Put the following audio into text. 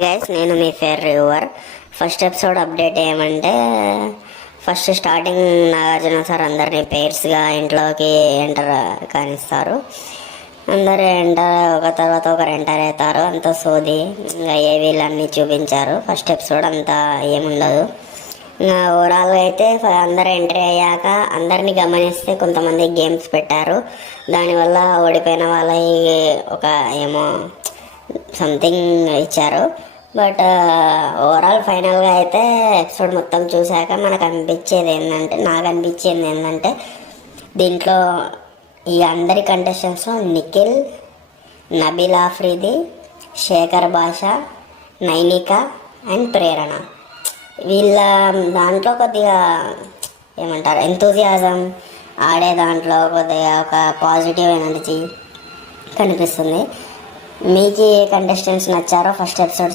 Guys, నేను మీ fair reviewer. First episode update ఏమంటే, ఫస్ట్ స్టార్టింగ్ నాగార్జున సార్ అందరినీ పేర్స్గా ఇంట్లోకి ఎంటర్ కానిస్తారు. అందరు ఒక తర్వాత ఒకరు ఎంటర్ అవుతారు. అంత సోది ఇంకా ఏ వీళ్ళన్నీ చూపించారు. ఫస్ట్ ఎపిసోడ్ అంతా ఏముండదు. ఇంకా ఓవరాల్గా అయితే అందరు ఎంట్రీ అయ్యాక అందరినీ గమనిస్తే కొంతమంది గేమ్స్ పెట్టారు. దానివల్ల ఓడిపోయిన వాళ్ళకి ఒక ఏమో సంథింగ్ ఇచ్చారు. బట్ ఓవరాల్ ఫైనల్గా అయితే ఎపిసోడ్ మొత్తం చూశాక నాకు అనిపించింది ఏంటంటే దీంట్లో ఈ అందరి కంటెస్టెంట్స్లో నిఖిల్, నబీల్ ఆఫ్రిది, శేఖర్ భాష, నైనిక అండ్ ప్రేరణ, వీళ్ళ దాంట్లో కొద్దిగా ఏమంటారు ఎంతూజియాజం ఆడే దాంట్లో కొద్దిగా ఒక పాజిటివ్ ఎనర్జీ కనిపిస్తుంది. మీకు ఏ కంటెస్టెంట్స్ నచ్చారో ఫస్ట్ ఎపిసోడ్